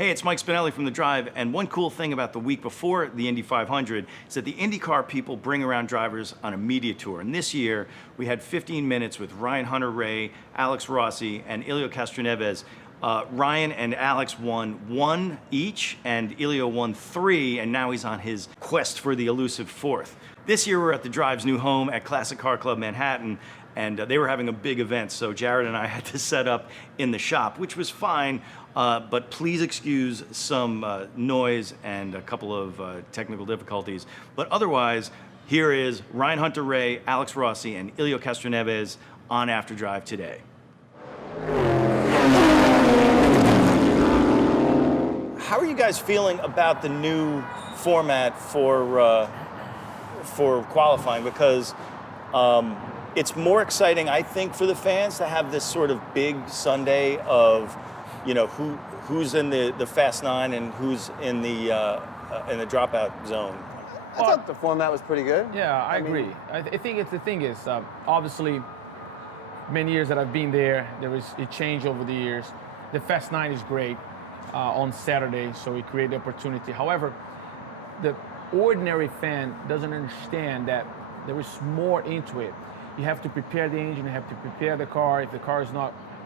Hey, it's Mike Spinelli from The Drive, and one cool thing about the week before the Indy 500 is that the IndyCar people bring around drivers on a media tour. And this year, we had 15 minutes with Ryan Hunter-Reay, Alex Rossi, and Helio Castroneves. Ryan and Alex won 1 each, and Helio won 3, and now he's on his quest for the elusive 4th. This year, we're at The Drive's new home at Classic Car Club Manhattan, and they were having a big event, so Jared and I had to set up in the shop, which was fine, but please excuse some noise and a couple of technical difficulties. But otherwise, here is Ryan Hunter-Reay, Alex Rossi, and Helio Castroneves on After Drive today. How are you guys feeling about the new format for qualifying? Because it's more exciting, I think, for the fans to have this sort of big Sunday of, you know, who's in the Fast 9 and who's in the dropout zone. I thought the format was pretty good. Yeah, I agree. I think the thing is, obviously, many years that I've been there, there was a change over the years. The Fast 9 is great on Saturday, so it created opportunity. However, the ordinary fan doesn't understand that there is more into it. You have to prepare the engine, you have to prepare the car. If the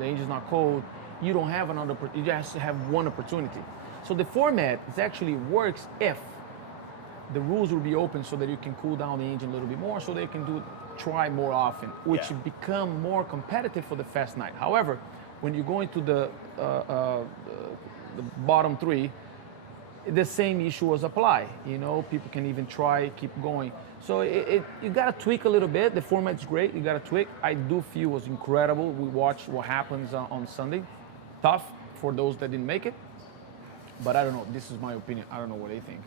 engine is not cold, you don't have another, you just have one opportunity. So the format actually works if the rules will be open so that you can cool down the engine a little bit more, so they can try more often, which become more competitive for the Fast 9. However, when you go into the bottom 3, the same issues apply. You know, people can even try, keep going. So you got to tweak a little bit. The format's great. You got to tweak. I do feel it was incredible. We watched what happens on Sunday. Tough for those that didn't make it. But I don't know. This is my opinion. I don't know what they think.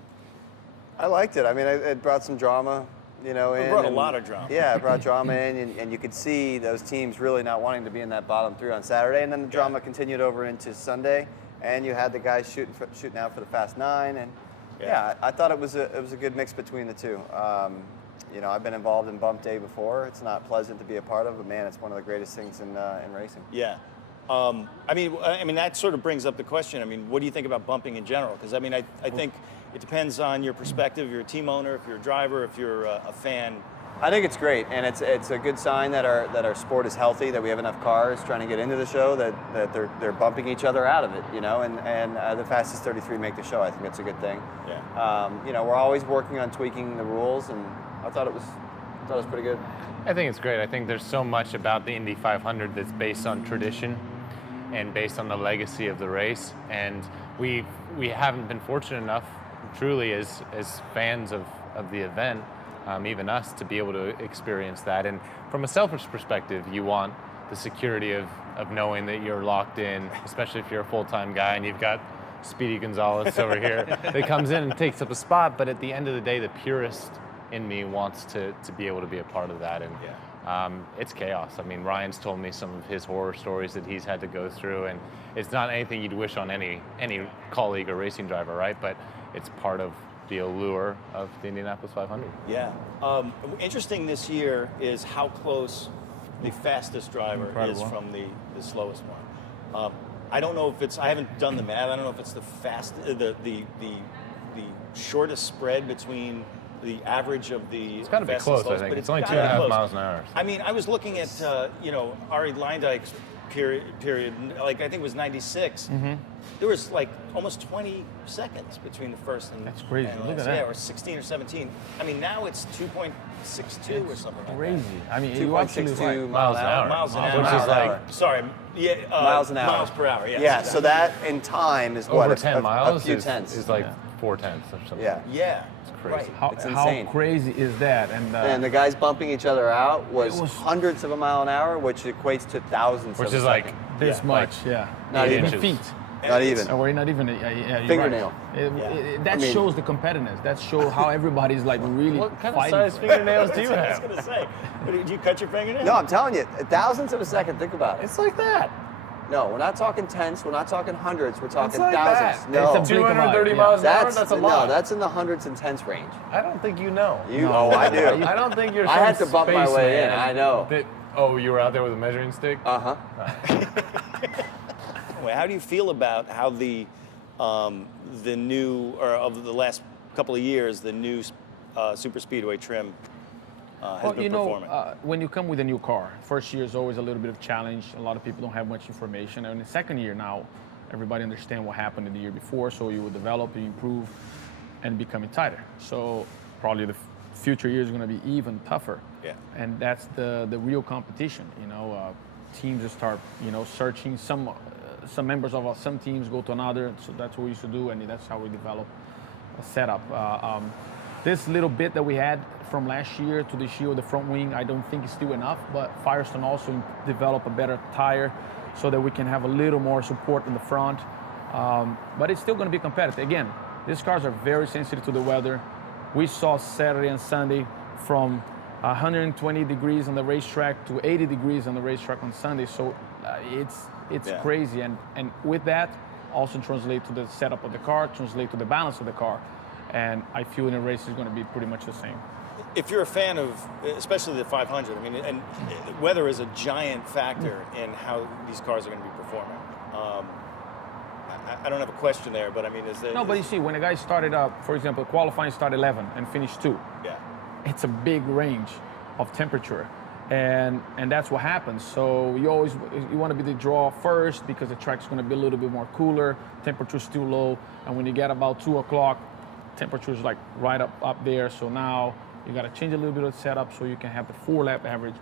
I liked it. I mean, it brought some drama, you know, in. It brought a lot of drama. Yeah, it brought drama in, and you could see those teams really not wanting to be in that bottom 3 on Saturday, and then the drama continued over into Sunday, and you had the guys shooting out for the Fast 9, and yeah, I thought it was a good mix between the two. You know, I've been involved in bump day before. It's not pleasant to be a part of, but man, it's one of the greatest things in racing. Yeah. I mean, that sort of brings up the question. I mean, what do you think about bumping in general? Because I mean, I think it depends on your perspective. If you're a team owner, if you're a driver, if you're a fan. I think it's great, and it's a good sign that our sport is healthy, that we have enough cars trying to get into the show, that they're bumping each other out of it, you know, and the fastest 33 make the show. I think that's a good thing. Yeah. You know, we're always working on tweaking the rules, and I thought it was pretty good. I think it's great. I think there's so much about the Indy 500 that's based on tradition and based on the legacy of the race, and we haven't been fortunate enough, truly, as fans of the event, even us, to be able to experience that. And from a selfish perspective, you want the security of knowing that you're locked in, especially if you're a full-time guy and you've got Speedy Gonzalez over here that comes in and takes up a spot. But at the end of the day, the purist in me wants to be able to be a part of that. And it's chaos. I mean, Ryan's told me some of his horror stories that he's had to go through, and it's not anything you'd wish on any colleague or racing driver, right? But it's part of the allure of the Indianapolis 500. Yeah. Interesting this year is how close the fastest driver is from the slowest one. I don't know if it's, I haven't done the math, I don't know if it's the shortest spread between the average of the It's got to be close, I think. But it's only 2.5 miles an hour. I mean, I was looking at, you know, Arie Luyendyk's period, like I think it was 96. Mm-hmm. There was like almost 20 seconds between the first and that's crazy. And look at that. Yeah, or 16 or 17. I mean, now it's 2.62 or something crazy. like that. I mean, 2.62 miles an hour. Miles an hour. Which is like, sorry, miles an hour. Miles per hour, yes. Yeah, exactly. so that in time is over what, 10 miles a few tenths. is like 4 tenths or something. Yeah. Yeah. It's crazy. Right. It's insane. How crazy is that? And the guys bumping each other out was hundredths of a mile an hour, which equates to thousandths Which of a is like second. this much, Not even inches. feet. Not even. Or not even, you're Fingernail. Right. That shows the competitiveness. That shows how everybody's like really What kind of fighting size for it. fingernails do you I was have? going to say, did you cut your fingernail? No, I'm telling you, thousandths of a second. Think about it. It's like that. No, we're not talking tenths. We're not talking hundreds. We're talking like thousands. that. No, It's a 230 yeah. miles an hour? That's a lot. No, that's in the hundreds and tenths range. I don't think you know. Oh, I do. I don't think you're I had some to bump my way in. spaceman I know. You were out there with a measuring stick? Uh huh. Anyway, how do you feel about how the the new, or of the last couple of years, the new super speedway trim has been performing? When you come with a new car, first year is always a little bit of challenge. A lot of people don't have much information. And the second year now, everybody understands what happened in the year before, so you will develop, you improve, and becoming tighter. So probably the future years are going to be even tougher. Yeah. And that's the real competition. Teams will start, searching. Some members of some teams go to another. So that's what we used to do, and that's how we develop a setup. This little bit that we had from last year to this year with the front wing, I don't think is still enough. But Firestone also developed a better tire so that we can have a little more support in the front. But it's still going to be competitive. Again, these cars are very sensitive to the weather. We saw Saturday and Sunday from 120 degrees on the racetrack to 80 degrees on the racetrack on Sunday. So it's crazy. And with that, also translate to the setup of the car, translate to the balance of the car. And I feel in a race is going to be pretty much the same. If you're a fan of, especially the 500, I mean, and weather is a giant factor in how these cars are going to be performing. I don't have a question there, but I mean, is there... No, but you see, when a guy started up, for example, qualifying started 11 and finished 2. Yeah. It's a big range of temperature. And that's what happens. So you want to be the draw first because the track's going to be a little bit more cooler, temperature's still low, and when you get about 2 o'clock, temperature's like right up there. So now you got to change a little bit of the setup so you can have the 4-lap average.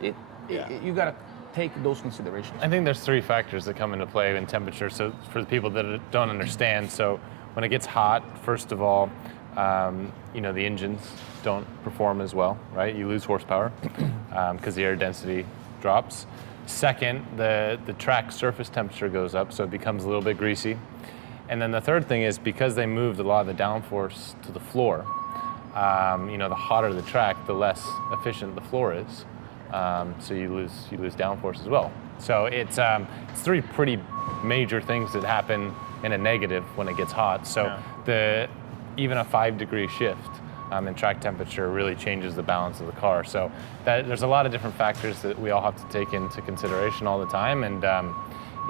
You got to take those considerations. I think there's 3 factors that come into play in temperature. So for the people that don't understand, so when it gets hot, first of all, the engines don't perform as well, right? You lose horsepower because the air density drops. Second, the track surface temperature goes up, so it becomes a little bit greasy. And then the third thing is because they moved a lot of the downforce to the floor, the hotter the track, the less efficient the floor is. So you lose downforce as well. So it's 3 pretty major things that happen in a negative when it gets hot. So even a 5-degree shift in track temperature really changes the balance of the car. So there's a lot of different factors that we all have to take into consideration all the time, and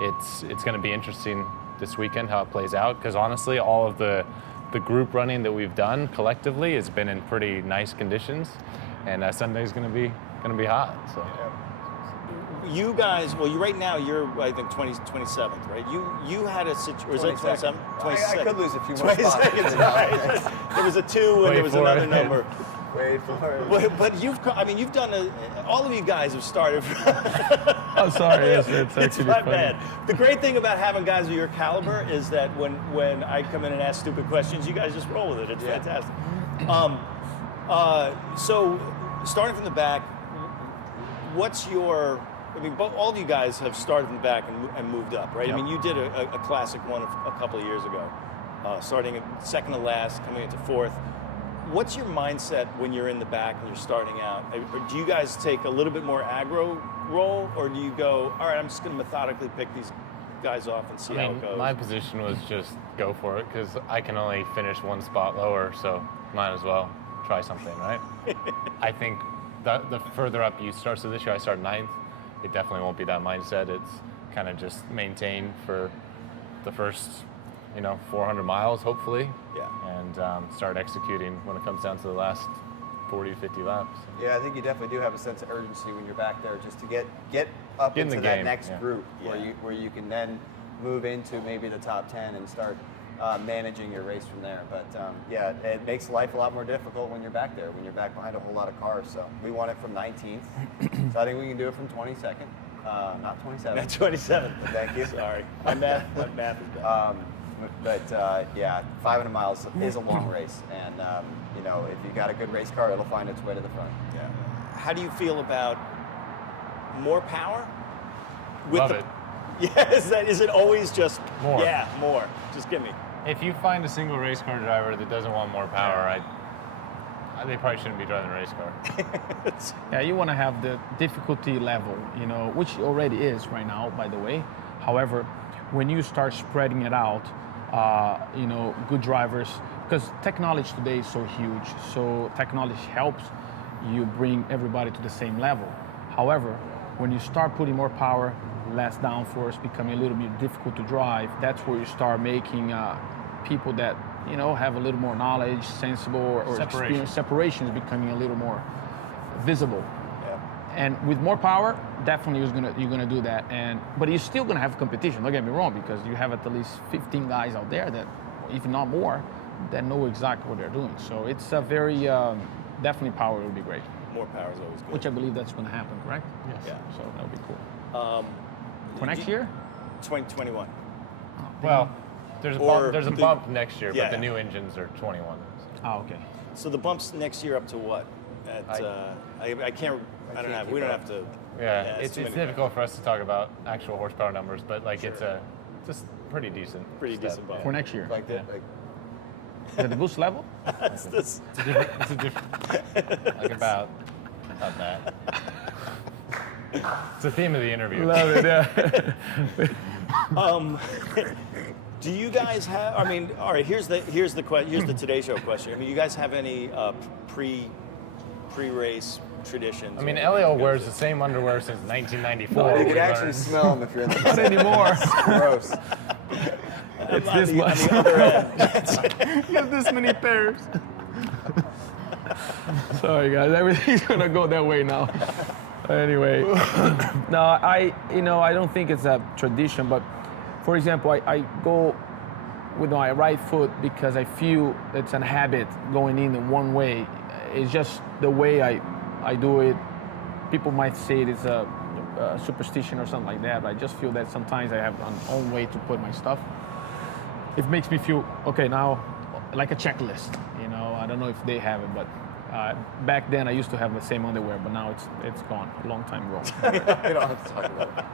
it's going to be interesting this weekend how it plays out, because honestly, all of the group running that we've done collectively has been in pretty nice conditions, and Sunday's going to be hot. So. You guys, well, right now you're, I think, 27th, right? You had a situation, or is it 27th? I could lose a few more 20 spots. seconds, right? There was a 2 and there was another number. Wait for it. But you've done all of you guys have started. I'm sorry, it's actually not funny. bad. The great thing about having guys of your caliber is that when I come in and ask stupid questions, you guys just roll with it. It's fantastic. So starting from the back, what's your... I mean, all of you guys have started from the back and moved up, right? Yep. I mean, you did a classic one a couple of years ago, starting at second to last, coming into 4th. What's your mindset when you're in the back and you're starting out? Do you guys take a little bit more aggro role, or do you go, all right, I'm just going to methodically pick these guys off and see how it goes? My position was just go for it, because I can only finish 1 spot lower, so might as well try something, right? I think the further up you start, so this year I started 9th. It definitely won't be that mindset. It's kind of just maintain for the first, 400 miles, hopefully. Yeah. And start executing when it comes down to the last 40 to 50 laps. Yeah, I think you definitely do have a sense of urgency when you're back there, just to get up into that next group where you can then move into maybe the top 10 and start managing your race from there. But it makes life a lot more difficult when you're back there, when you're back behind a whole lot of cars. So we won it from 19th. So I think we can do it from 22nd, not 27th. Not 27th. Thank you. Sorry, my math is bad. But 500 miles is a long race, and if you got a good race car, it'll find its way to the front. Yeah. How do you feel about more power? Love it. Yeah, is it always just more? Yeah, more. Just give me. If you find a single race car driver that doesn't want more power, they probably shouldn't be driving a race car. Yeah, you want to have the difficulty level, which already is right now, by the way. However, when you start spreading it out, good drivers, because technology today is so huge, so technology helps you bring everybody to the same level. However, when you start putting more power, less downforce, becoming a little bit difficult to drive, that's where you start making people that have a little more knowledge, sensible, or experience. Separation is becoming a little more visible. Yeah. And with more power, definitely you're gonna do that. But you're still gonna have competition. Don't get me wrong, because you have at least 15 guys out there that, if not more, that know exactly what they're doing. So it's a very definitely power would be great. More power is always good. Which I believe that's going to happen, correct? Yes. Yeah. So that would be cool. For next year? 2021. Well, there's a Or bump, the- bump next year, yeah. but the new engines are 21. Oh, okay. So the bumps next year up to what? I can't. I don't have. We don't have to. Yeah, it's it's too many difficult for us to talk about actual horsepower numbers, but like it's just pretty decent. Pretty step. decent bump. For next year. Like, Yeah. Is it the boost level? That's this. It's a different, like about that. It's the theme of the interview. Love it, yeah. Do you guys have? I mean, all right. Here's the Today Show question. I mean, you guys have any pre-race traditions? I mean, or Helio anything? wears the same underwear since 1994. You we can actually learned. smell them if you're in the Not anymore. Gross. It's On this the much. other end. You have this many pairs. Sorry, guys. Everything's gonna go that way now. Anyway, no, I don't think it's a tradition, but for example, I go with my right foot because I feel it's a habit going in one way. It's just the way I do it. People might say it is a superstition or something like that, but I just feel that sometimes I have an own way to put my stuff. It makes me feel, okay, now, like a checklist, I don't know if they have it, but back then I used to have the same underwear, but now it's gone, a long time ago. We don't have to talk about it.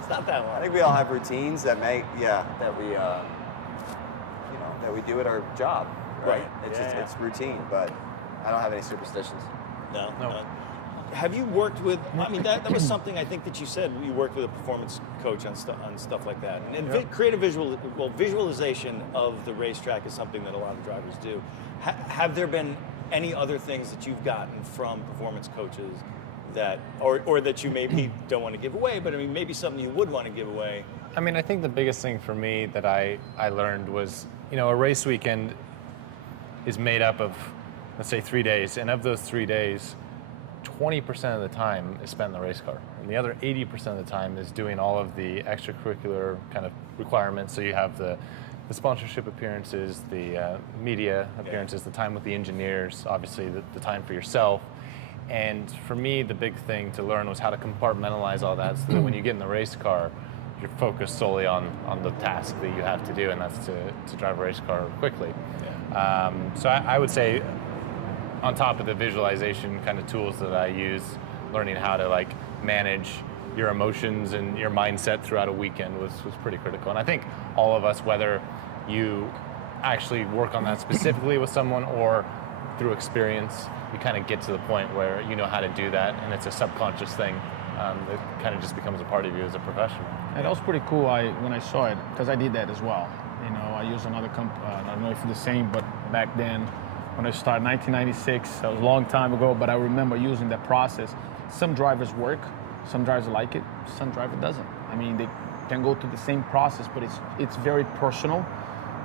It's not that I long. think we all have routines that we do at our job, right? Right. It's Yeah, just yeah. it's routine, but I don't have any superstitions. No. No. Have you worked with? I mean, that was something I think that you said you worked with a performance coach on stuff like that. And creative visualization of the racetrack is something that a lot of drivers do. Have there been any other things that you've gotten from performance coaches that, or that you maybe don't want to give away, but I mean, maybe something you would want to give away? I mean, I think the biggest thing for me that I learned was, a race weekend is made up of, let's say, 3 days, and of those 3 days, 20% of the time is spent in the race car, and the other 80% of the time is doing all of the extracurricular kind of requirements. So you have the sponsorship appearances, the media appearances, the time with the engineers, obviously the time for yourself. And for me, the big thing to learn was how to compartmentalize all that, so that when you get in the race car, you're focused solely on the task that you have to do, and that's to drive a race car quickly. So I would say, on top of the visualization kind of tools that I use, learning how to manage your emotions and your mindset throughout a weekend was pretty critical. And I think all of us, whether you actually work on that specifically with someone or through experience, you kind of get to the point where you know how to do that, and it's a subconscious thing that kind of just becomes a part of you as a professional. And that was pretty cool when I saw it, because I did that as well. I used another company, I don't know if it's the same, but back then, when I started 1996, that was a long time ago, but I remember using that process. Some drivers work, some drivers like it, some drivers doesn't. I mean, they can go through the same process, but it's very personal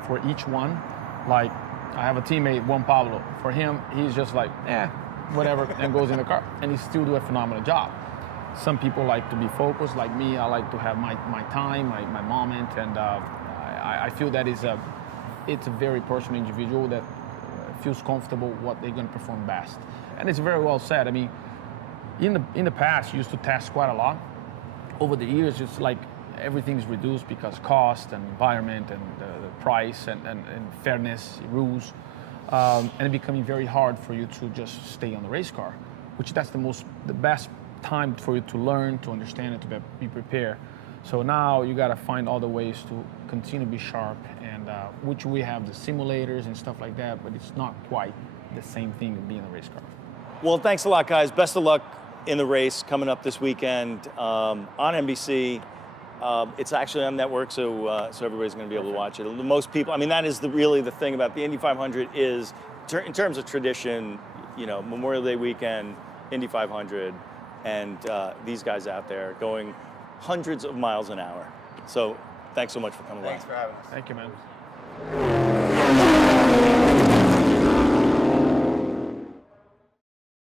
for each one. Like, I have a teammate, Juan Pablo. For him, he's just like, whatever, and goes in the car, and he still do a phenomenal job. Some people like to be focused, like me. I like to have my time, my moment, and I feel that it's a very personal individual that feels comfortable what they're going to perform best. And it's very well said. I mean, in the past, you used to test quite a lot. Over the years, it's like everything's reduced because cost and environment and the price and fairness, rules, and it becoming very hard for you to just stay on the race car, which that's the best time for you to learn, to understand, and to be prepared. So now you got to find other ways to continue to be sharp, and which we have the simulators and stuff like that, but it's not quite the same thing as being a race car. Well, thanks a lot, guys. Best of luck in the race coming up this weekend on NBC. It's actually on network, so everybody's going to be able to watch it. Most people, I mean, that is really the thing about the Indy 500 is, in terms of tradition, Memorial Day weekend, Indy 500, and these guys out there going hundreds of miles an hour. So thanks so much for coming by. Thanks for having us. Thank you, man.